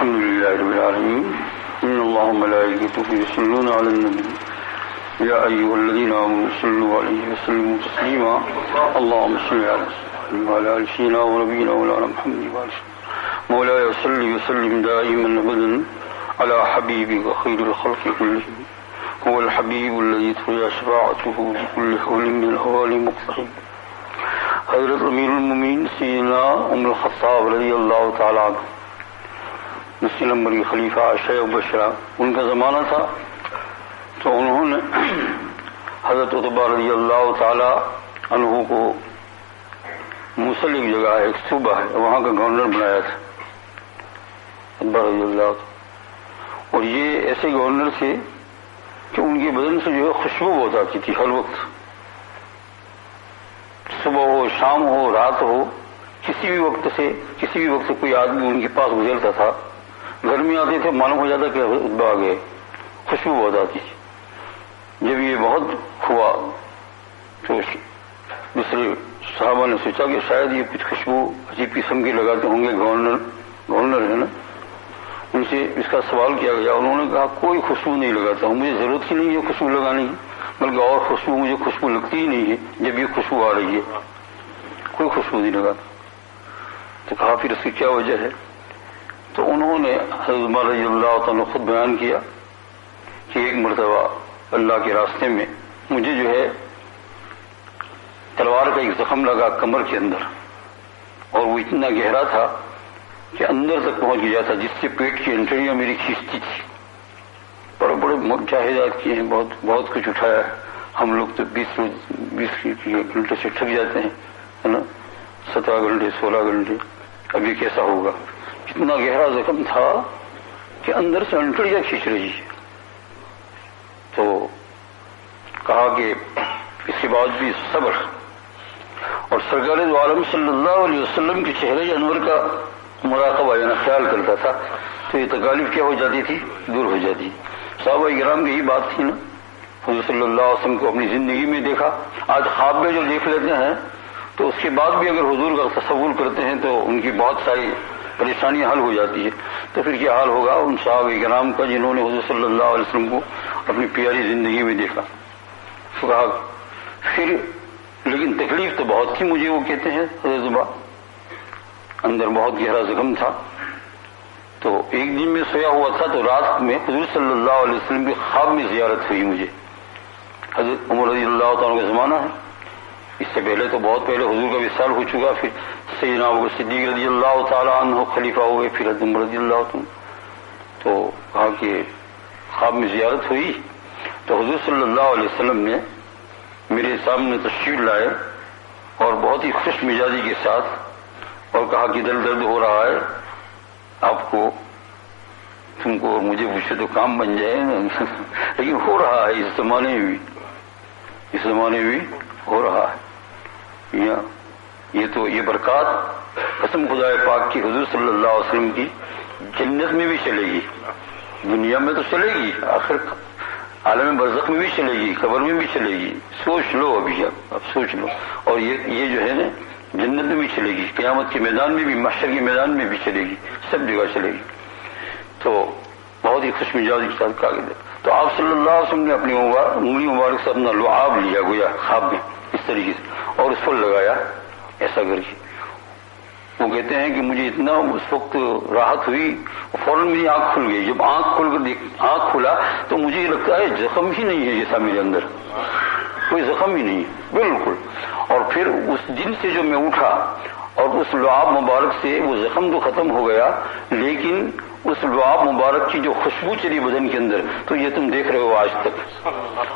الحمد لله رب العالمين إن الله وملائكته يصلون على النبي يا أيها الذين آمنوا صلوا عليه وسلموا تسليما اللهم صل على سيدنا وعلى آل سيدنا ونبينا مولانا محمد وعلى مولاي صل وسلم دائما أبدا على حبيبك خير الخلق كلهم هو الحبيب الذي ترجى شفاعته بكل حول من الأهوال مقتحم حضرت امیر المومنین سیدنا ام الخطاب رضی اللہ تعالیٰ عنہ مسیح نمبر کی خلیفہ عائشہ بشرا ان کا زمانہ تھا، تو انہوں نے حضرت عتبہ رضی اللہ تعالیٰ عنہ کو موصل ایک جگہ ہے، ایک صوبہ ہے، وہاں کا گورنر بنایا تھا عتبہ رضی اللہ تعالیٰ، اور یہ ایسے گورنر تھے کہ ان کے بدن سے جو ہے خوشبو بہت آتی تھی ہر وقت، صبح ہو شام ہو رات ہو، کسی بھی وقت سے کوئی آدمی ان کے پاس گزرتا تھا، گھر میں آتے تھے معلوم ہو جاتا کہ عتبہ آ گئے، خوشبو بہت آتی تھی۔ جب یہ بہت ہوا تو دوسرے صحابہ نے سوچا کہ شاید یہ کچھ خوشبو عجیب قسم کی لگاتے ہوں گے، گورنر ہے نا، ان سے اس کا سوال کیا گیا، انہوں نے کہا کوئی خوشبو نہیں لگاتا ہوں، مجھے ضرورت ہی نہیں ہے خوشبو لگانے کی، بلکہ اور مجھے خوشبو لگتی ہی نہیں ہے، جب یہ خوشبو آ رہی ہے کوئی خوشبو نہیں لگاتا۔ تو کہا پھر اس کی کیا وجہ ہے؟ تو انہوں نے حضرت عمر رضی اللہ تعالیٰ خود بیان کیا کہ ایک مرتبہ اللہ کے راستے میں مجھے جو ہے تلوار کا ایک زخم لگا کمر کے اندر، اور وہ اتنا گہرا تھا کہ اندر تک پہنچ گیا تھا، جس سے پیٹ کی انٹڑیاں میری کھینچتی تھی۔ بڑے بڑے مجاہدات کیے ہیں، بہت کچھ اٹھایا ہے، ہم لوگ تو 20 گھنٹے سے تھک جاتے ہیں، ہے نا، 17 گھنٹے 16 گھنٹے، ابھی کیسا ہوگا؟ اتنا گہرا زخم تھا کہ اندر سے انٹڑیاں کھینچ رہی ہے۔ تو کہا کہ اس کے بعد بھی صبر، اور سرکار دو عالم صلی اللہ علیہ وسلم کے چہرے انور کا مراقبہ یعنی خیال کرتا تھا، تو یہ تکالیف کیا ہو جاتی تھی؟ دور ہو جاتی۔ صحابہ کرام کی یہی بات تھی نا، حضور صلی اللہ علیہ وسلم کو اپنی زندگی میں دیکھا، آج خواب میں جو دیکھ لیتے ہیں تو اس کے بعد بھی اگر حضور کا تصور کرتے ہیں تو ان کی بہت ساری پریشانیاں حل ہو جاتی ہے۔ تو پھر کیا حال ہوگا ان صحابہ کرام کا جنہوں نے حضور صلی اللہ علیہ وسلم کو اپنی پیاری زندگی میں دیکھا؟ تو کہا پھر لیکن تکلیف تو بہت تھی مجھے، وہ کہتے ہیں حضرت زبا، اندر بہت گہرا زخم تھا۔ تو ایک دن میں سویا ہوا تھا تو رات میں حضور صلی اللہ علیہ وسلم کی خواب میں زیارت ہوئی مجھے۔ حضرت عمر رضی اللہ تعالیٰ کا زمانہ ہے، اس سے پہلے تو بہت پہلے حضور کا وصال ہو چکا، پھر سیدنا ابوبکر صدیق رضی اللہ تعالیٰ عنہ خلیفہ ہوئے، پھر حضرت عمر رضی اللہ تعالیٰ۔ تو کہا کہ خواب میں زیارت ہوئی تو حضور صلی اللہ علیہ وسلم نے میرے سامنے تشریف لائے اور بہت ہی خوش مزاجی کے ساتھ، اور کہا کہ دل درد ہو رہا ہے آپ کو، تم کو اور مجھے پوچھے تو کام بن جائے لیکن ہو رہا ہے، اس زمانے میں بھی ہو رہا ہے۔ یہ برکات قسم خدا پاک کی حضور صلی اللہ علیہ وسلم کی جنت میں بھی چلے گی، دنیا میں تو چلے گی، آخر عالم برزخ میں بھی چلے گی، قبر میں بھی چلے گی۔ سوچ لو ابھی، اب سوچ لو، اور یہ جو ہے نا جنت میں بھی چلے گی، قیامت کے میدان میں بھی، محشر کے میدان میں بھی چلے گی، سب جگہ چلے گی۔ تو بہت ہی خوش مزاج کے ساتھ کہا گیا۔ تو آپ صلی اللہ علیہ وسلم نے اپنی انگلی مبارک سے اپنا لعاب لیا گویا خواب میں اس طریقے سے، اور اس پر لگایا ایسا کر کے۔ وہ کہتے ہیں کہ مجھے اتنا اس وقت راحت ہوئی، فوراً میری آنکھ کھل گئی۔ جب آنکھ کھلا تو مجھے یہ لگتا ہے زخم ہی نہیں ہے، جیسا میرے اندر کوئی زخم ہی نہیں ہے بالکل۔ اور پھر اس دن سے جو میں اٹھا اور اس لعاب مبارک سے وہ زخم تو ختم ہو گیا، لیکن اس لعاب مبارک کی جو خوشبو چلی بدن کے اندر، تو یہ تم دیکھ رہے ہو آج تک۔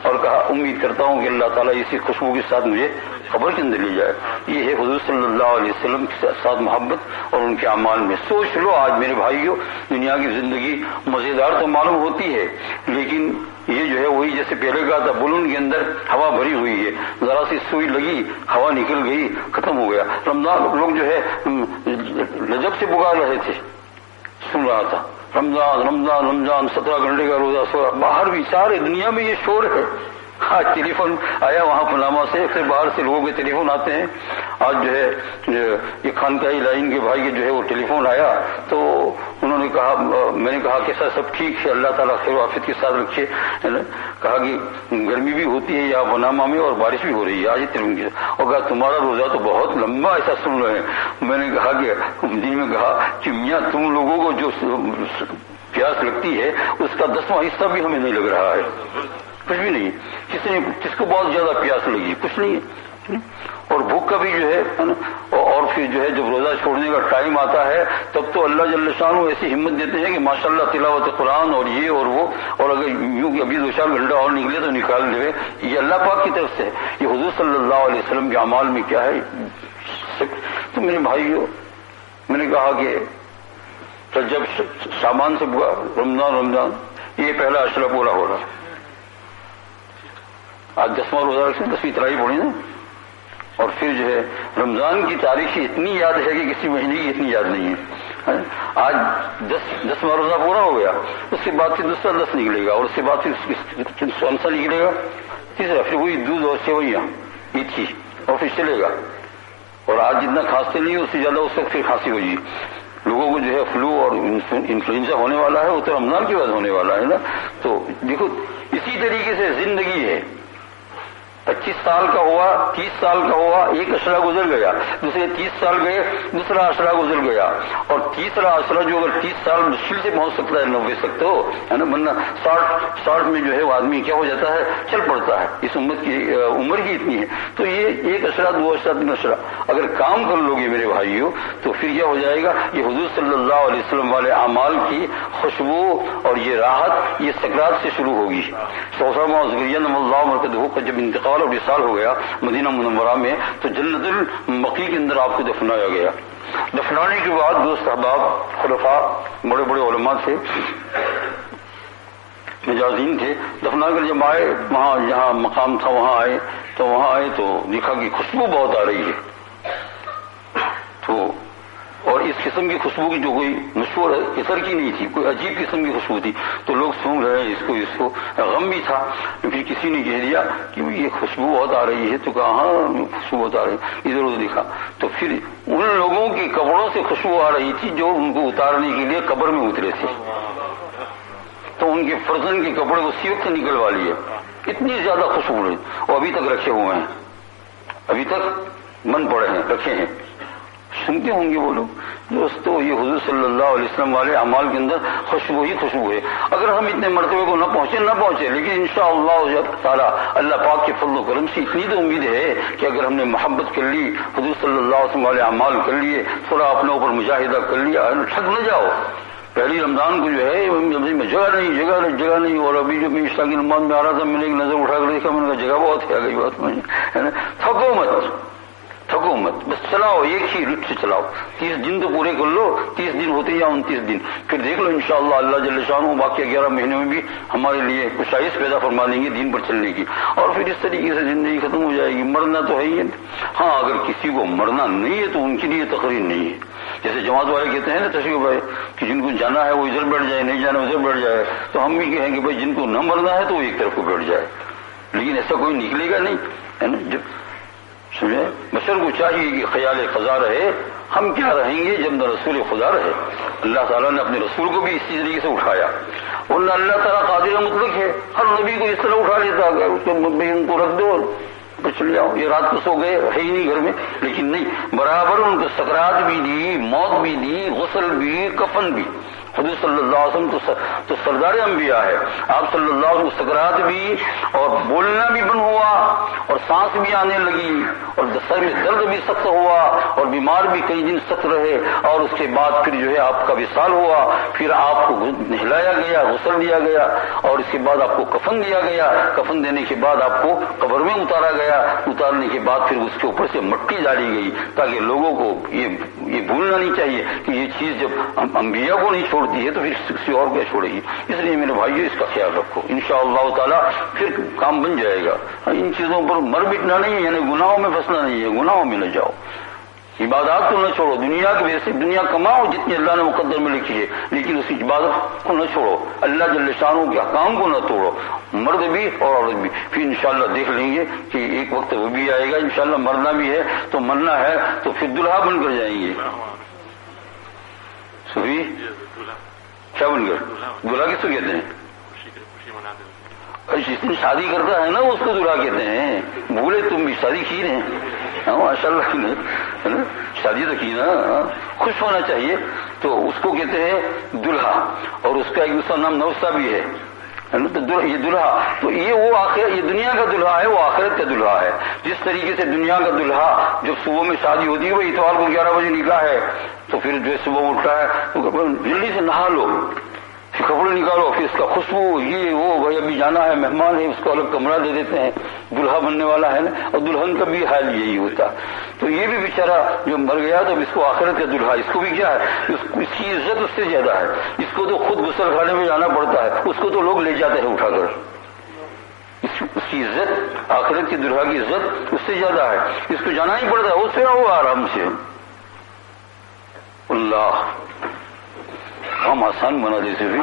اور کہا امید کرتا ہوں کہ اللہ تعالیٰ اسی خوشبو کے ساتھ مجھے قبر کے اندر لے جائے۔ یہ ہے حضور صلی اللہ علیہ وسلم کے ساتھ محبت اور ان کے اعمال میں۔ سوچ لو آج میرے بھائیوں، دنیا کی زندگی مزیدار تو معلوم ہوتی ہے، لیکن یہ جو ہے وہی جیسے پہلے کہا تھا، بلون کے اندر ہوا بھری ہوئی ہے، ذرا سی سوئی لگی، ہوا نکل گئی، ختم ہو گیا۔ رمضان لوگ جو ہے لجب سے پکار رہے تھے، سن رہا تھا رمضان رمضان رمضان، 17 گھنٹے کا روزہ، سو باہر بھی سارے دنیا میں یہ شور ہے، آج ٹیلی فون آیا وہاں پناما سے باہر سے لوگوں کے ٹیلی فون آتے ہیں. آج جو ہے یہ خانقاہی لائن کے بھائی کے جو ہے وہ ٹیلی فون آیا تو انہوں نے کہا, میں نے کہا کہ سر سب ٹھیک ہے, اللہ تعالیٰ خیر و عافیت کے ساتھ رکھے. کہا کہ گرمی بھی ہوتی ہے یہاں پناما میں اور بارش بھی ہو رہی ہے آج ترنگی, اور کہا تمہارا روزہ تو بہت لمبا ایسا سن رہے ہیں. میں نے کہا کہ دن میں کہا کہ میاں تم لوگوں کو جو پیاس لگتی ہے اس کا 10واں حصہ بھی ہمیں نہیں لگ رہا ہے, کچھ بھی نہیں. کس کو بہت زیادہ پیاس لگی, کچھ نہیں ہے. اور بھوک کا بھی جو ہے نا, اور پھر جو ہے جب روزہ چھوڑنے کا ٹائم آتا ہے تب تو اللہ جل شانہ ایسی ہمت دیتے ہیں کہ ماشاءاللہ تلاوت قرآن اور یہ اور وہ, اور اگر یوں کہ ابھی 2-4 گھنٹہ اور نکلے تو نکال دے. یہ اللہ پاک کی طرف سے, یہ حضور صلی اللہ علیہ وسلم کے اعمال میں کیا ہے. تو میرے بھائیو, میں نے کہا کہ جب شعبان سے رمضان یہ پہلا عشرہ پورا ہو رہا, آج 10واں روزہ رکھتے 10ویں تراویح پڑھی نا, اور پھر جو ہے رمضان کی تاریخ اتنی یاد ہے کہ کسی مہینے کی اتنی یاد نہیں ہے. آج 10واں روزہ پورا ہو گیا, اس کے بعد پھر دوسرا 10 نکلے گا, اور اس کے بعد پھر 11 نکلے گا, تیسرا پھر وہی دودھ اور سیویاں یہ تھی, اور پھر چلے گا. اور آج جتنا کھانستے نہیں اس سے زیادہ اس وقت پھر کھانسی ہوگی. لوگوں کو جو ہے فلو اور انفلوئنزا ہونے والا ہے, وہ تو رمضان کی وجہ ہونے والا ہے نا. تو دیکھو اسی طریقے سے زندگی ہے. 25 سال کا ہوا, 30 سال کا ہوا, ایک عشرہ گزر گیا, دوسرے 30 سال گئے, دوسرا عشرہ گزر گیا, اور تیسرا عشرہ جو اگر 30 سال مشکل سے پہنچ سکتا ہے 90 تک تو ہے نا, ورنہ 60 میں جو ہے وہ آدمی کیا ہو جاتا ہے, چل پڑتا ہے. اس امت کی عمر ہی اتنی ہے. تو یہ ایک عشرہ, 2 عشرہ, 3 عشرہ اگر کام کر لو گے میرے بھائیوں تو پھر کیا ہو جائے گا, یہ حضور صلی اللہ علیہ وسلم والے اعمال کی خوشبو اور یہ راحت یہ سکرات سے شروع ہوگی. اللہ مرکزہ کا جب انتقال اور وصال ہو گیا مدینہ منورہ میں تو جنت المقی کے اندر آپ کو دفنایا گیا. دفنانے کے بعد دوست احباب خلفاء بڑے بڑے علماء تھے, مجازین تھے, دفنا کر جب آئے وہاں جہاں مقام تھا وہاں آئے تو دیکھا کہ خوشبو بہت آ رہی ہے. تو اور اس قسم کی خوشبو کی جو کوئی مشہور اثر کی نہیں تھی, کوئی عجیب قسم کی خوشبو تھی. تو لوگ سن رہے ہیں اس کو غم بھی تھا. پھر کسی نے کہہ دیا کہ یہ خوشبو بہت آ رہی ہے, تو کہا ہاں خوشبو بہت آ رہی ہے, ادھر ادھر دیکھا تو پھر ان لوگوں کے کپڑوں سے خوشبو آ رہی تھی جو ان کو اتارنے کے لیے قبر میں اترے تھے. تو ان کے فرزند کے کپڑے اسی وقت نکلوا لیے, اتنی زیادہ خوشبو رہی, وہ ابھی تک رکھے ہوئے ہیں, ابھی تک من پڑے ہیں, رکھے ہیں. سنتے ہوں گے وہ لوگ. دوستو یہ حضور صلی اللہ علیہ وسلم والے اعمال کے اندر خوشبو ہی خوشبو ہے. اگر ہم اتنے مرتبے کو نہ پہنچے لیکن انشاءاللہ تعالی اللہ پاک کے فضل و کرم سے اتنی تو امید ہے کہ اگر ہم نے محبت کر لی, حضور صلی اللہ علیہ وسلم والے اعمال کر لیے, تھوڑا اپنے اوپر مجاہدہ کر لیا, ٹھگ نہ جاؤ. پہلی رمضان کو جو ہے جگہ نہیں, اور ابھی جو میں عشاء کی نماز میں آ رہا تھا میں نے ایک نظر اٹھا کر دیکھا, میں نے کہا جگہ بہت ہے, گئی بات میں تھکو مت, بس چلاؤ ایک ہی رٹ سے چلاؤ. 30 دن تو پورے کر لو, 30 دن ہوتے یا 29 دن, پھر دیکھ لو انشاءاللہ اللہ جل شانہ باقی 11 مہینے میں بھی ہمارے لیے گشائش پیدا فرما دیں گے دین پر چلنے کی, اور پھر اس طریقے سے زندگی ختم ہو جائے گی. مرنا تو ہے ہی. ہاں اگر کسی کو مرنا نہیں ہے تو ان کے لیے تقریر نہیں ہے. جیسے جماعت والے کہتے ہیں نا تشریف بھائی کہ جن کو جانا ہے وہ ادھر بیٹھ جائے, نہیں جانا ادھر بیٹھ جائے, تو ہم بھی کہیں گے بھائی جن کو نہ مرنا ہے تو وہ ایک طرف کو بیٹھ جائے. لیکن ایسا کوئی نکلے گا نہیں, ہے نا. جب سمجھے بشر کو چاہیے کہ خیال خدا رہے, ہم کیا رہیں گے جب نہ رسول خدا رہے. اللہ تعالیٰ نے اپنے رسول کو بھی اسی طریقے سے اٹھایا, اور اللہ تعالیٰ قادر مطلق ہے, ہر نبی کو اس طرح اٹھا لیتا ہے, اس کو رکھ دو اور چل جاؤ, یہ رات کو سو گئے ہے ہی نہیں گھر میں, لیکن نہیں, برابر ان کو سکرات بھی دی, موت بھی دی, غسل بھی, کفن بھی. حضور صلی اللہ علیہ وسلم تو سردار انبیاء ہے, آپ صلی اللہ علیہ وسلم سکرات بھی, اور بولنا بھی بند ہوا, اور سانس بھی آنے لگی, اور سر میں درد بھی سخت ہوا, اور بیمار بھی کئی دن سخت رہے, اور اس کے بعد پھر جو ہے آپ کا وصال ہوا. پھر آپ کو نہلایا گیا, غسل دیا گیا, اور اس کے بعد آپ کو کفن دیا گیا. کفن دینے کے بعد آپ کو قبر میں اتارا گیا. اتارنے کے بعد پھر اس کے اوپر سے مٹی ڈالی گئی, تاکہ لوگوں کو یہ بھولنا نہیں چاہیے کہ یہ چیز جب انبیاء کو نہیں چھوڑتی ہے تو پھر کسی اور کو چھوڑے گی. اس لیے میرے بھائیو اس کا خیال رکھو, انشاءاللہ تعالی پھر کام بن جائے گا. ان چیزوں پر مر مٹنا نہیں ہے, یعنی گناہوں میں پھنسنا نہیں ہے, گناہوں میں نہ جاؤ. عبادات کو نہ چھوڑو، دنیا کی وجہ سے دنیا کماؤ جتنی اللہ نے مقدر میں لکھی ہے، لیکن اس کی عبادت کو نہ چھوڑو، اللہ جل شانہ کے احکام کو نہ توڑو، مرد بھی اور عورت بھی۔ پھر انشاءاللہ دیکھ لیں گے کہ ایک وقت وہ بھی آئے گا انشاءاللہ، مرنا بھی ہے تو مرنا ہے تو پھر دلہا بن کر جائیں گے۔ صحیح کیا بن کر؟ دلہا کس کو کہتے ہیں؟ جس دن شادی کرتا ہے نا اس کو دلہا کہتے ہیں۔ بھولے تم بھی شادی کی نہیں؟ ماشاء اللہ شادی تو کی نا، خوش ہونا چاہیے، تو اس کو کہتے ہیں دلہا، اور اس کا ایک دوسرا نام نوسا بھی ہے۔ تو یہ دلہا تو یہ وہ آخر یہ دنیا کا دلہا ہے، وہ آخرت کا دلہا ہے۔ جس طریقے سے دنیا کا دلہا جب صبح میں شادی ہوتی ہے وہ اتوار کو 11 بجے نکاح ہے، تو پھر جو صبح اٹھا ہے تو جلدی سے نہا لو، پھر کپڑے نکالو، پھر اس کا خوشبو یہ وہ بھائی ابھی جانا ہے مہمان ہے، اس کو الگ کمرہ دے دیتے ہیں، دلہا بننے والا ہے نا، اور دلہن کا بھی حال یہی ہوتا۔ تو یہ بھی بیچارہ جو مر گیا تو اس کو آخرت کا دلہا، اس کو بھی کیا ہے، اس کی عزت اس سے زیادہ ہے، اس کو تو خود غسل خانے میں جانا پڑتا ہے، اس کو تو لوگ لے جاتے ہیں اٹھا کر، اس کی عزت آخرت کی دلہا کی عزت اس سے زیادہ ہے، اس کو جانا ہی پڑتا ہے، اس سے وہ آرام سے۔ اللہ کام آسان بنا دے، سے بھی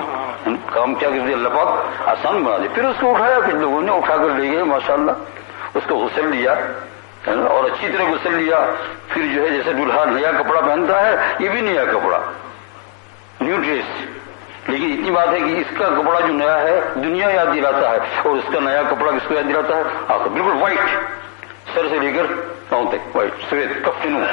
کام کیا کرتے اللہ پاک آسان بنا دے۔ پھر اس کو اٹھایا، پھر لوگوں نے اٹھا کر لے گئے ماشاءاللہ، اس کو غسل دیا اور اچھی طرح غسل لیا۔ پھر جو ہے جیسے دلہا نیا کپڑا پہنتا ہے، یہ بھی نیا کپڑا، نیو ڈریس، لیکن اتنی بات ہے کہ اس کا کپڑا جو نیا ہے دنیا یاد دلاتا ہے، اور اس کا نیا کپڑا کس کو یاد دلاتا ہے؟ آپ بالکل وائٹ، سر سے لے کر پاؤں تک وائٹ، سفید کفنوں،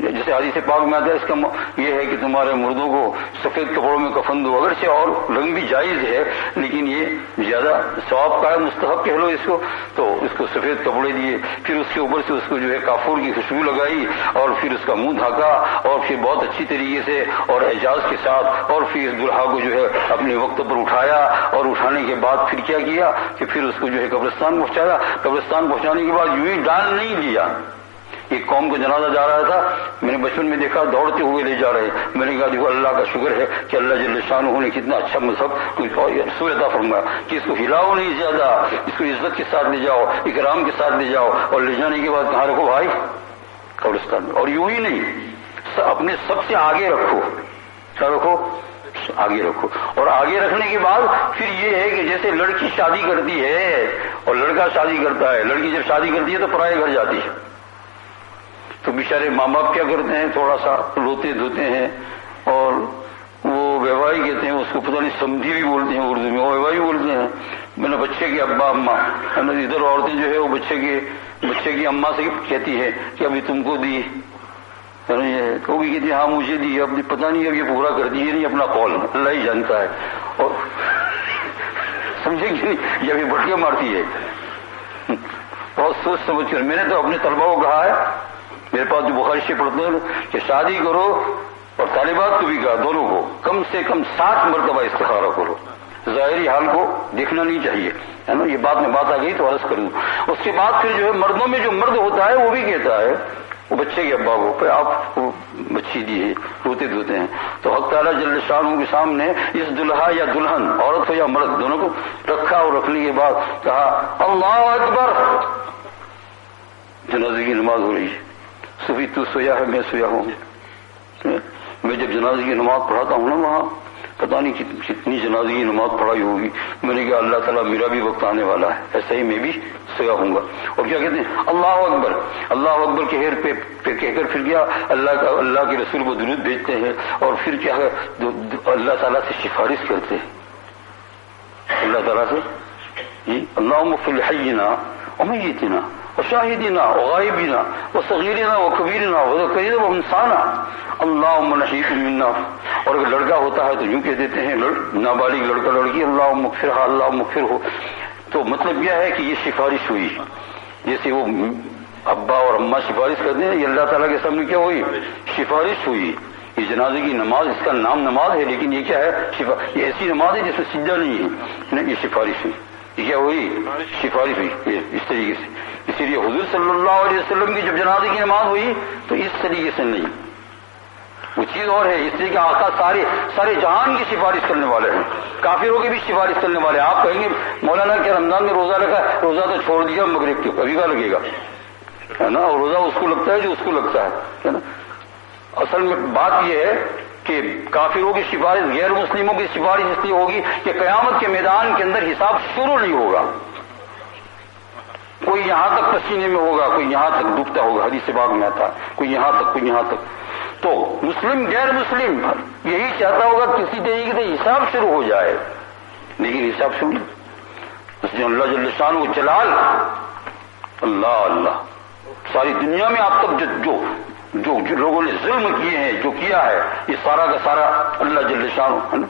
جیسے حدیث پاک میں آتا ہے اس کا یہ ہے کہ تمہارے مردوں کو سفید کپڑوں میں کفن دو، اگرچہ اور رنگ بھی جائز ہے لیکن یہ زیادہ ثواب کا ہے، مستحب کہہ لو اس کو، تو اس کو سفید کپڑے دیے، پھر اس کے اوپر سے اس کو جو ہے کافور کی خوشبو لگائی، اور پھر اس کا منہ ڈھاکا، اور پھر بہت اچھی طریقے سے اور اعجاز کے ساتھ، اور پھر اس دلہا کو جو ہے اپنے وقت پر اٹھایا، اور اٹھانے کے بعد پھر کیا کیا کہ پھر اس کو جو ہے قبرستان پہنچایا۔ قبرستان پہنچانے کے بعد یوں ہی ڈال نہیں لیا، ایک قوم کا جنازہ جا رہا تھا، میں نے بچپن میں دیکھا دوڑتے ہوئے لے جا رہے، میں نے کہا دیکھو اللہ کا شکر ہے کہ اللہ جل شانہ نے کتنا اچھا مذہب رسول عطا فرمایا کہ اس کو ہلاؤ نہیں زیادہ، اس کو عزت کے ساتھ لے جاؤ، اکرام کے ساتھ لے جاؤ، اور لے جانے کے بعد کہاں رکھو بھائی؟ قبرستان میں۔ اور یوں ہی نہیں، اپنے سب سے آگے رکھو، کیا رکھو؟ آگے رکھو، اور آگے رکھنے کے بعد پھر یہ ہے کہ جیسے لڑکی شادی کرتی ہے اور لڑکا شادی کرتا ہے، لڑکی جب شادی کرتی ہے تو پرائے گھر جاتی ہے، تو بیچارے ماں باپ کیا کرتے ہیں، تھوڑا سا روتے دھوتے ہیں، اور وہ بیوائی کہتے ہیں اس کو، پتہ نہیں سمدھی بھی بولتے ہیں اردو میں، وہ بیوائی بولتے ہیں، میں نے بچے کے ابا اماں، ادھر عورتیں جو ہے وہ بچے کی اماں سے کہتی ہے کہ ابھی تم کو دی، وہ بھی کہتی ہے ہاں مجھے دی، اب پتہ نہیں اب یہ پورا کر دی نہیں اپنا قول، اللہ ہی جانتا ہے، اور سمجھے کہ نہیں، یہ ابھی بٹیاں مارتی ہے، بہت سوچ سمجھ کر۔ میں نے تو اپنے طلبا کو کہا ہے، میرے پاس جو بخاری شریف پڑھتے ہیں کہ شادی کرو، اور طالبات کو بھی کہا دونوں کو کم سے کم 60 مرتبہ استخارہ کرو، ظاہری حال کو دیکھنا نہیں چاہیے، ہے نا، یہ بات میں بات آ گئی تو عرض کروں۔ اس کے بعد پھر جو ہے مردوں میں جو مرد ہوتا ہے وہ بھی کہتا ہے وہ بچے کے ابا کو کہ آپ کو بچی دی ہے، روتے دھوتے ہیں، تو حق تعالیٰ جل شانہ کے سامنے اس دلہا یا دلہن، عورت ہو یا مرد، دونوں کو رکھا، اور رکھنے کے بعد کہا اللہ اکبر، جنازے کی نماز ہو رہی ہے، صبح تو سویا ہے میں سویا ہوں، میں جب جنازے کی نماز پڑھاتا ہوں نا وہاں پتہ نہیں کتنی جنازے کی نماز پڑھائی ہوگی، میں نے کہا اللہ تعالیٰ میرا بھی وقت آنے والا ہے، ایسا ہی میں بھی سویا ہوں گا، اور کیا کہتے ہیں اللہ اکبر، اللہ اکبر کے ہیر پہ کہہ کر پھر کیا اللہ کے رسول کو درود بھیجتے ہیں، اور پھر کیا ہے اللہ تعالیٰ سے سفارش کرتے ہیں، اللہ تعالیٰ سے اللہم اغفر لحینا ومیتنا وشاہدنا وغائبنا وصغیرنا وکبیرنا وذکرنا وانسانا اللہم نحیک منا، اور اگر لڑکا ہوتا ہے تو یوں کہہ دیتے ہیں نابالغ لڑکا لڑکی اللہم اغفرھا اللہم اغفرہ، تو مطلب کیا ہے کہ یہ سفارش ہوئی، جیسے وہ ابا اور اماں سفارش کرتے ہیں، یہ اللہ تعالیٰ کے سامنے کیا ہوئی؟ سفارش ہوئی۔ یہ جنازے کی نماز، اس کا نام نماز ہے لیکن یہ کیا ہے؟ یہ ایسی نماز ہے جس میں سجدہ نہیں ہے، یہ سفارش ہوئی، یہ کیا ہوئی؟ سفارش ہوئی اس طریقے سے۔ اسی لیے حضور صلی اللہ علیہ وسلم کی جب جنازے کی نماز ہوئی تو اس طریقے سے نہیں، وہ چیز اور ہے، اس لیے کہ آقا سارے جہان کی سفارش کرنے والے ہیں، کافروں کی بھی سفارش کرنے والے ہیں۔ آپ کہیں گے مولانا کہ رمضان میں روزہ رکھا، روزہ تو چھوڑ دیا مغرب کے، ابھی کا لگے گا، ہے نا، اور روزہ اس کو لگتا ہے جو اس کو لگتا ہے نا۔ اصل میں بات یہ ہے کہ کافروں کی سفارش غیر مسلموں کی سفارش اس لیے ہوگی کہ قیامت کے میدان کے اندر حساب شروع نہیں ہوگا، کوئی یہاں تک پسینے میں ہوگا، کوئی یہاں تک ڈوبتا ہوگا، حدیث پاک میں آتا ہے، کوئی یہاں تک کوئی یہاں تک۔ تو مسلم غیر مسلم یہی چاہتا ہوگا کسی طریقے سے حساب شروع ہو جائے، لیکن حساب شروع نہیں۔ اللہ جل شانہ جلال، اللہ اللہ، ساری دنیا میں آپ تک جو لوگوں نے ظلم کیے ہیں، جو کیا ہے، یہ سارا کا سارا اللہ جل شانہ ہے نا،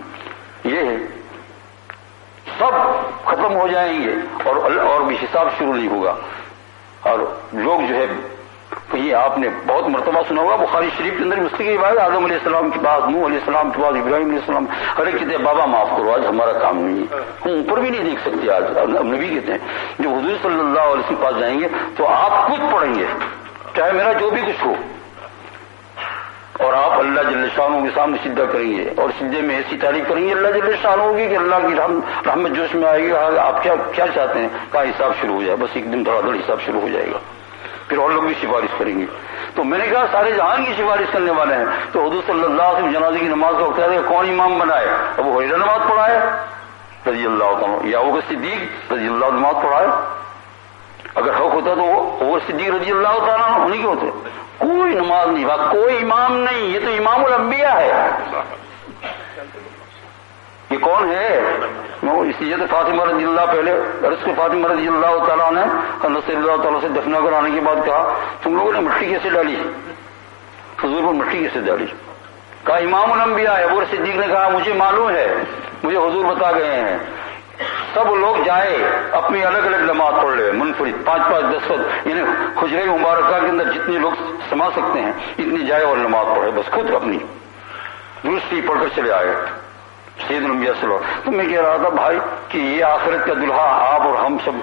یہ ہے، سب ختم ہو جائیں گے اور بھی حساب شروع نہیں ہوگا۔ اور لوگ جو ہے، یہ آپ نے بہت مرتبہ سنا ہوگا، بخاری شریف کے اندر مستقل روایت، آدم علیہ السلام کے بعد نوح علیہ السلام کے بعد ابراہیم علیہ السلام، ہر ایک کہتے ہیں بابا معاف کرو، آج ہمارا کام نہیں ہے، ہم اوپر بھی نہیں دیکھ سکتے آج۔ نبی کہتے ہیں جو حضور صلی اللہ علیہ وسلم کے پاس جائیں گے تو آپ خود پڑھیں گے، چاہے میرا جو بھی کچھ ہو، اور آپ اللہ جل شانہ کے سامنے سجدہ کریں گے، اور سجدے میں ایسی تعریف کریں گے اللہ جل شانہ ہوگی کہ اللہ کی رحمت جوش میں آئے گی۔ آپ کیا چاہتے ہیں؟ کہا حساب شروع ہو جائے، بس ایک دم دھڑا دھڑ حساب شروع ہو جائے گا، پھر اور لوگ بھی سفارش کریں گے۔ تو میں نے کہا سارے جہان کی سفارش کرنے والے ہیں، تو حضور صلی اللہ علیہ وسلم جنازے کی نماز کا وقت آیا، کون امام بنائے؟ ابو ہریرہ نماز پڑھائے رضی اللہ تعالیٰ، یا ابو بکر صدیق رضی اللہ عنہ نماز پڑھائے؟ اگر حق ہوتا تو وہ ابو بکر صدیق رضی اللہ تعالیٰ انہیں کے ہوتے۔ کوئی نماز نہیں پڑھا، کوئی امام نہیں، یہ تو امام الانبیاء ہے۔ یہ کون ہے؟ سید فاطمہ رضی اللہ، پہلے عرض کو فاطمہ رضی اللہ تعالیٰ نے حضرت صلی اللہ تعالیٰ سے دفنا کرانے کے بعد کہا تم لوگوں نے مٹی کیسے ڈالی؟ حضور پر مٹی کیسے ڈالی؟ کہا امام الانبیاء ہے۔ ابو بکر صدیق نے کہا مجھے معلوم ہے، مجھے حضور بتا گئے ہیں، سب لوگ جائے اپنی الگ الگ نماز پڑھ لے منفرد، 5 10 یعنی حجرے مبارکہ کے اندر جتنے لوگ سما سکتے ہیں اتنی جائے اور نماز پڑھے، بس خود اپنی درستی پڑھ کر چلے آئے سید الانبیاء صلی اللہ علیہ وسلم۔ تو میں کہہ رہا تھا بھائی کہ یہ آخرت کا دلہا آپ اور ہم سب،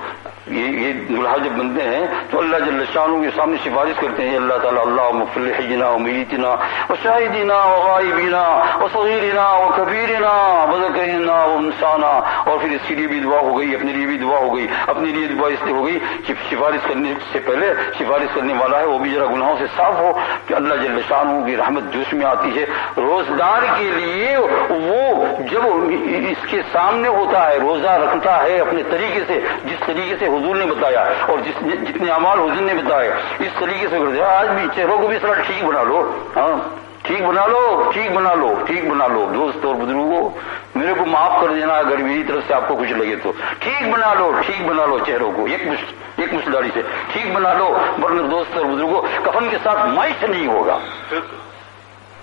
یہ دلہا جب بنتے ہیں تو اللہ جل شانہ کے سامنے سفارش کرتے ہیں، اللہ تعالیٰ اللہم اغفر لحینا ومیتنا وشاہدنا وغائبنا وصغیرنا وکبیرنا وذکرنا وانسانا۔ اور پھر اس کے لیے بھی دعا ہو گئی، اپنے لیے بھی دعا ہو گئی، اپنے لیے دعا اس لیے ہو گئی کہ سفارش کرنے سے پہلے سفارش کرنے والا ہے وہ بھی ذرا گناہوں سے صاف ہو، کہ اللہ جل شانہ کی رحمت جوش میں آتی ہے۔ روزدار کے لیے وہ جب اس کے سامنے ہوتا ہے، روزہ رکھتا ہے اپنے طریقے سے، جس طریقے سے حضور نے بتایا اور جتنے اعمال حضور نے بتائے اس طریقے سے کرتے ہیں۔ آج بھی چہروں کو بھی اس طرح ٹھیک بنا لو، ہاں ٹھیک بنا لو، ٹھیک بنا لو، ٹھیک بنا لو۔ دوست اور بزرگوں میرے کو معاف کر دینا اگر میری طرف سے آپ کو کچھ لگے تو، ٹھیک بنا لو، ٹھیک بنا لو چہروں کو، ایک مشت داڑھی سے ٹھیک بنا لو، ورنہ دوست اور بزرگوں کفن کے ساتھ مائش نہیں ہوگا،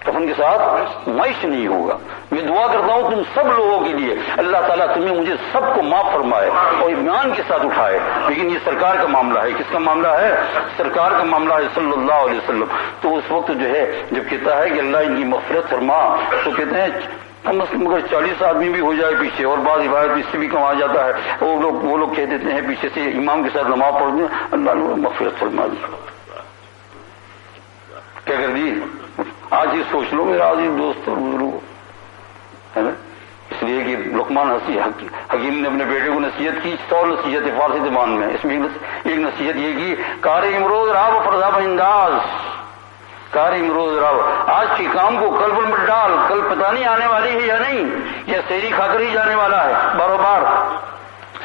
کفن کے ساتھ معیش نہیں ہوگا۔ میں دعا کرتا ہوں تم سب لوگوں کے لیے اللہ تعالیٰ تمہیں مجھے سب کو معاف فرمائے اور ایمان کے ساتھ اٹھائے، لیکن یہ سرکار کا معاملہ ہے۔ کس کا معاملہ ہے؟ سرکار کا معاملہ ہے صلی اللہ علیہ وسلم۔ تو اس وقت جو ہے جب کہتا ہے کہ اللہ ان کی مغفرت فرما، تو کہتے ہیں کم از کم اگر 40 آدمی بھی ہو جائے پیچھے، اور بعض روایت اس سے بھی کم آ جاتا ہے، وہ لوگ کہہ دیتے ہیں پیچھے سے امام کے ساتھ نماز پڑھ دیں اللہ نے مغفرت فرما دی۔ کیا کر دی؟ آج یہ سوچ لو میرا عزیز دوست اور بزرگوں، ہے نا، اس لیے کہ لقمان حکیم نے اپنے بیٹے کو نصیحت کی، 100 نصیحت فارسی زبان میں، اس میں ایک نصیحت یہ کی، کار امروز راب فردا بنداز، کار امروز راب، آج کے کام کو کل پر مت ڈال، کل پتہ نہیں آنے والی ہے یا نہیں، یا سیری کھا کر ہی جانے والا ہے، بارو بار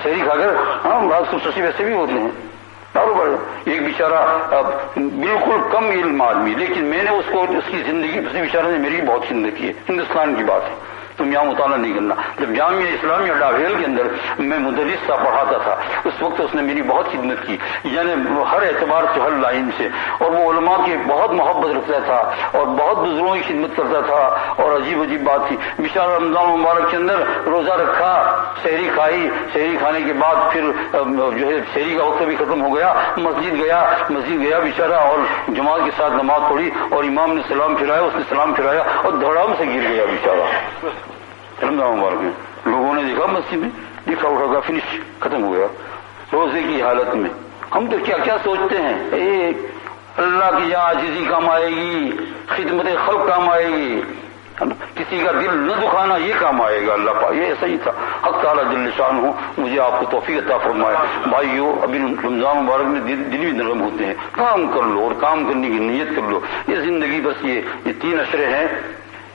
سیری کھا کر، ہاں بعض خصوصی ویسے بھی ہوتے ہیں، ایک بیچارہ بالکل کم علم آدمی، لیکن میں نے اس کی زندگی، اس بیچارے نے میری بہت خدمت کی ہے، ہندوستان کی بات ہے، تم یہاں مطالعہ نہیں کرنا۔ جب جامعہ اسلامیہ ڈاویل کے اندر میں مدرس سا پڑھاتا تھا، اس وقت اس نے میری بہت خدمت کی، یعنی ہر اعتبار سے، ہر لائن سے، اور وہ علماء کی بہت محبت رکھتا تھا اور بہت بزرگوں کی خدمت کرتا تھا، اور عجیب عجیب بات تھی، بیچارہ رمضان مبارک کے اندر روزہ رکھا، سحری کھائی، سحری کھانے کے بعد پھر جو ہے سحری کا وقت بھی ختم ہو گیا، مسجد گیا بیچارہ، اور جماعت کے ساتھ نماز پڑھی، اور امام نے سلام پھرایا، اس نے سلام پھرایا اور دھڑام سے گر گیا بیچارہ رمضان مبارک میں۔ لوگوں نے دیکھا مسجد میں، دیکھا اٹھا، فنش ختم ہو گیا روزے کی حالت میں۔ ہم تو کیا کیا سوچتے ہیں، اللہ کی یہاں عاجزی کام آئے گی، خدمت خلق کام آئے گی، کسی کا دل نہ دکھانا یہ کام آئے جائے گا اللہ پاک. یہ صحیح تھا. حق تعالیٰ جل شانہ مجھے آپ کو توفیق عطا فرمائے. بھائیو ابھی رمضان مبارک میں دل بھی نرم ہوتے ہیں. کام کر لو اور کام کرنے کی نیت کر لو. یہ زندگی بس یہ 3 عشرے ہیں.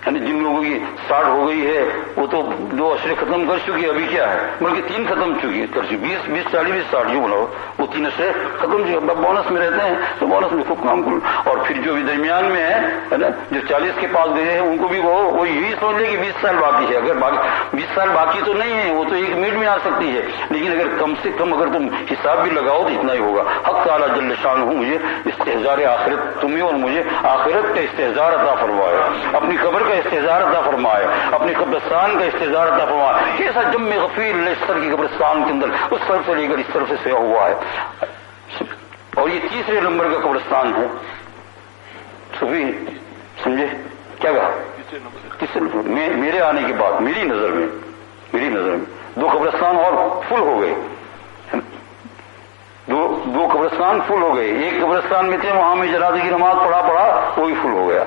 یعنی جن لوگوں کی 60 ہو گئی ہے وہ تو 2 عشرے ختم کر چکی. ابھی کیا ہے بلکہ 3 ختم کر چکی. 20 40 60 جو بناؤ وہ 3 عشرے ختم چکے. بونس میں رہتے ہیں تو بونس میں خوب کام کرو. اور پھر جو بھی درمیان میں ہے نا جو 40 کے پاس گئے ہیں ان کو بھی وہ یہی سمجھ لے کہ 20 سال باقی ہے. اگر 20 سال باقی تو نہیں ہے, وہ تو 1 منٹ میں آ سکتی ہے, لیکن اگر کم سے کم اگر تم حساب بھی لگاؤ تو اتنا ہی ہوگا. حق تعالیٰ جل شانہ مجھے استحضار آخرت, تمہیں اور مجھے آخرت کا استحضار عطا فرمائے, اپنی قبر کا استحضار عطا فرمائے, اپنی قبرستان کا استحضار عطا فرمائے. کیسا جم غفیر اس طرح کی قبرستان کے اندر اس طرف سے لے کر اس طرف سے سیا ہوا ہے. اور یہ 3 نمبر کا قبرستان ہے. صوفی سمجھے کیا کہا؟ 3 نمبر میرے آنے کے بعد میری نظر میں 2 قبرستان اور فل ہو گئے. 2 قبرستان فل ہو گئے. ایک قبرستان میں تھے وہاں میں جنازے کی نماز پڑھا وہ بھی فل ہو گیا.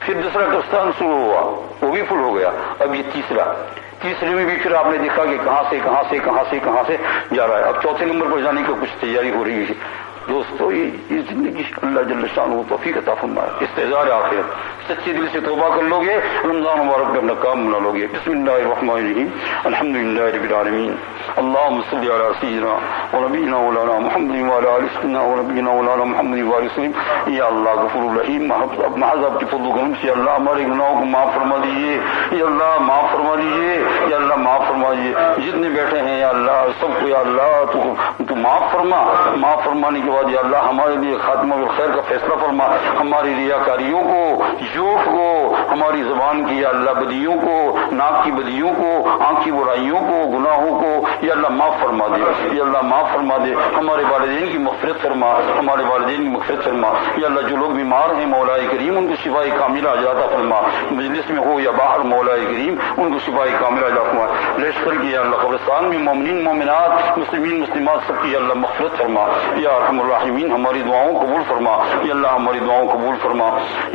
پھر دوسرا قبرستان شروع ہوا وہ بھی فل ہو گیا. اب یہ تیسرے میں بھی پھر آپ نے دیکھا کہ کہاں سے جا رہا ہے. اب 4تھے نمبر پر جانے کی کچھ تیاری ہو رہی ہے. دوستو یہ زندگی اللہ جل شانہ توفیق عطا فرمائے. استحضار آخرت سچے دل سے توبہ کر لو گے رمضان مبارک میں اپنا کام بنا لو گے. بسم اللہ الرحمن الرحیم. الحمدللہ رب العالمین. اللہم صلی علی سیدنا و نبینا مولانا محمد وعلی آل سیدنا و نبینا مولانا محمد وعلی وسلم. یا اللہ غفور الرحیم, محض آپ کے فضل و کرم سے اللہ ہمارے گناہوں کو معاف فرما دیجیے. یا اللہ معاف فرما دیجیے. یا اللہ معاف فرما دیجیے. جتنے بیٹھے ہیں یا اللہ سب کو یا اللہ تو معاف فرمانے کے بعد یا اللہ ہمارے لیے خاتمہ بالخیر کا فیصلہ فرما. ہماری ریاکاریوں کو, جھوٹ کو, ہماری زبان کی یا اللہ بدیوں کو, ناک کی بدیوں کو, آنکھ کی برائیوں کو, گناہوں کو یا اللہ معاف فرما دے. یا اللہ معاف فرما دے. ہمارے والدین کی مغفرت فرما. یا اللہ جو لوگ بیمار ہیں مولا کریم ان کو شفاء کاملہ عطا فرما. مجلس میں ہو یا باہر مولا کریم ان کو شفاء کاملہ عطا فرما. لشکر کی یا اللہ قبرستان میں مومنین مومنات مسلمین مسلمات سب کی یا اللہ مغفرت فرما. یا ارحم الراحمین ہماری دعاؤں قبول فرما. یا اللہ ہماری دعاؤں قبول فرما.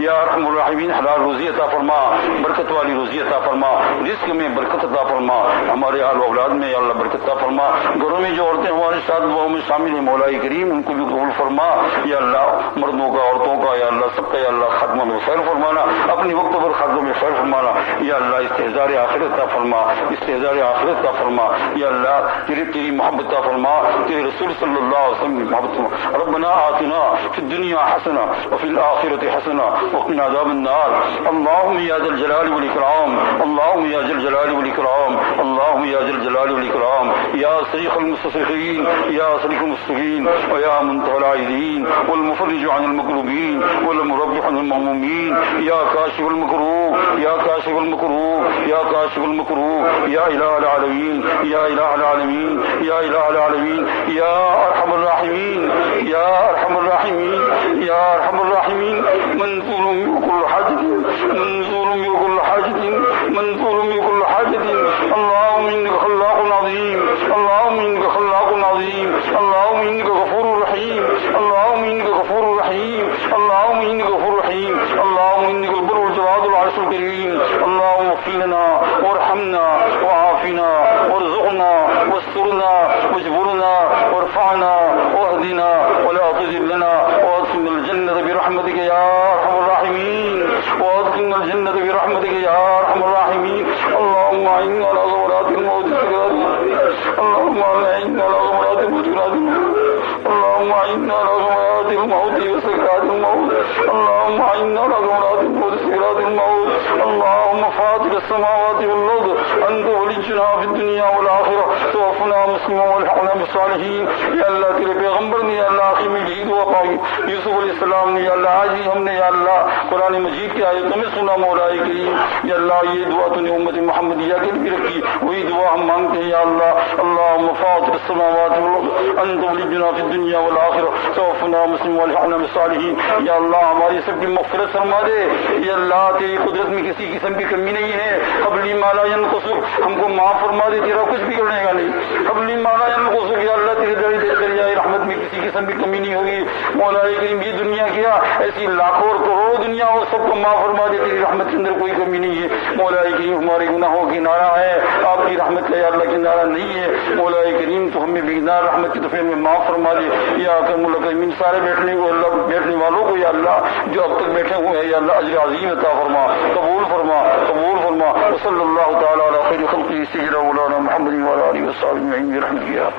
یا ارحم الراحمین حلال روزی عطا فرما, برکت والی روزی عطا فرما, رزق میں برکت عطا فرما, ہمارے اہل و اولاد میں یا اللہ برکت عطا فرما. گھروں میں جو عورتیں ہمارے ساتھ دعاؤں میں شامل ہیں مولا کریم ان کو بھی قبول فرما. یا اللہ مردوں کا عورتوں کا یا اللہ سب کا یا اللہ خاتمہ میں خیر فرمانا, اپنی وقت پر خاتمہ میں خیر فرمانا. یا اللہ استحضار آخرت عطا فرما. یا اللہ تیری محبت عطا فرما, تیرے رسول صلی اللہ علیہ وسلم کی محبت فرما. ربنا آتنا فی الدنیا حسنہ وفی الآخرۃ حسنہ وقنا عذاب النار. اللهم یا ذا الجلال والاکرام, اللهم یا ذا الجلال والاکرام, اللهم یا ذا الجلال والاکرام. یا صریخ المستصرخین, یا صریخ المستصرخین, ویا منتهى العائذین, والمفرج عن المکروبین, والمربح عن المهمومین. یا کاشف المکروب, یا کاشف المکروب, یا کاشف المکروب, یا الہ العالمین, یا الہ العالمین, یا الہ العالمین. یا ارحم الراحمین, یا ارحم الراحمین, یا ارحم الراحمین. منظور بكل حاجة, منظور بكل حاجة, منظور بكل حاجة. اللهم إنك خلاق عظيم, اللهم إنك خلاق عظيم, اللهم إنك غفور رحيم, اللهم إنك غفور رحيم, اللهم إنك غفور رحيم, اللهم إنك البر الجواد العرش الكريم. اللهم اغفر لنا وارحمنا وعافنا وارزقنا واسترنا واجبرنا وارفعنا واهدنا ولا تذلنا وادخلنا الجنة برحمتك يا أرحم الراحمين, وادخلنا الجنة برحمتك يا أرحم الراحمين. اللهم أعنا على غمرات الموت والسكرات, اللهم أعنا على غمرات الموت والسكرات, اللهم أعنا على غمرات الموت وسكرات الموت, اللهم أعنا على غمرات الموت وسكرات الموت. اللهم فاطر السماوات والأرض أنت ولينا في الدنيا والآخرة, توفنا مسلما والحقنا بالصالحين. یا اللہ تیرے پیغمبر نے یا اللہ آخر میں یہی دعا پائی یوسف علیہ السلام نے, یا اللہ آج ہی ہم نے یا اللہ قرآن مجید کی آیتوں میں سنا مولا کریم. یا اللہ یہ دعا تو نے امت محمدیہ کے لیے رکھی, وہی دعا ہم مانگتے ہیں یا اللہ. اللہم فاطر السماوات والارض انت ولينا في الدنيا والآخرة, توفنا مسلما والحقنا بالصالحین. یا اللہ ہماری سب کی مغفرت فرما دے. یا اللہ تیری قدرت میں کسی قسم کی کمی نہیں ہے. حبلی مالا ینقصر, ہم کو معاف فرما دے, تیرا کچھ بگڑنے گا نہیں. حبلی مانا ينقص کہ اللہ تیرے دریائے رحمت میں کسی قسم کی کمی نہیں ہوگی. مولا کریم یہ دنیا کیا ایسی لاکھوں اور کروڑوں دنیا ہو سب کو معاف فرما دے, تیری رحمت کے اندر کوئی کمی نہیں ہے. مولا کریم ہمارے گناہوں کی نارا ہے, آپ کی رحمت کا یا اللہ کی نارا نہیں ہے. مولا کریم تو ہمیں بگنار رحمت کی دفعہ میں معاف فرما دے. یا اکرم الاکرمین سارے بیٹھنے والوں کو یا اللہ جو اب تک بیٹھے ہوئے ہیں یا اللہ اجر عظیم عطا فرما, قبول فرما. وصلی اللہ تعالی علی خیر خلقہ سیدنا مولانا محمد وعلی آلہ وصحبہ اجمعین برحمتک یا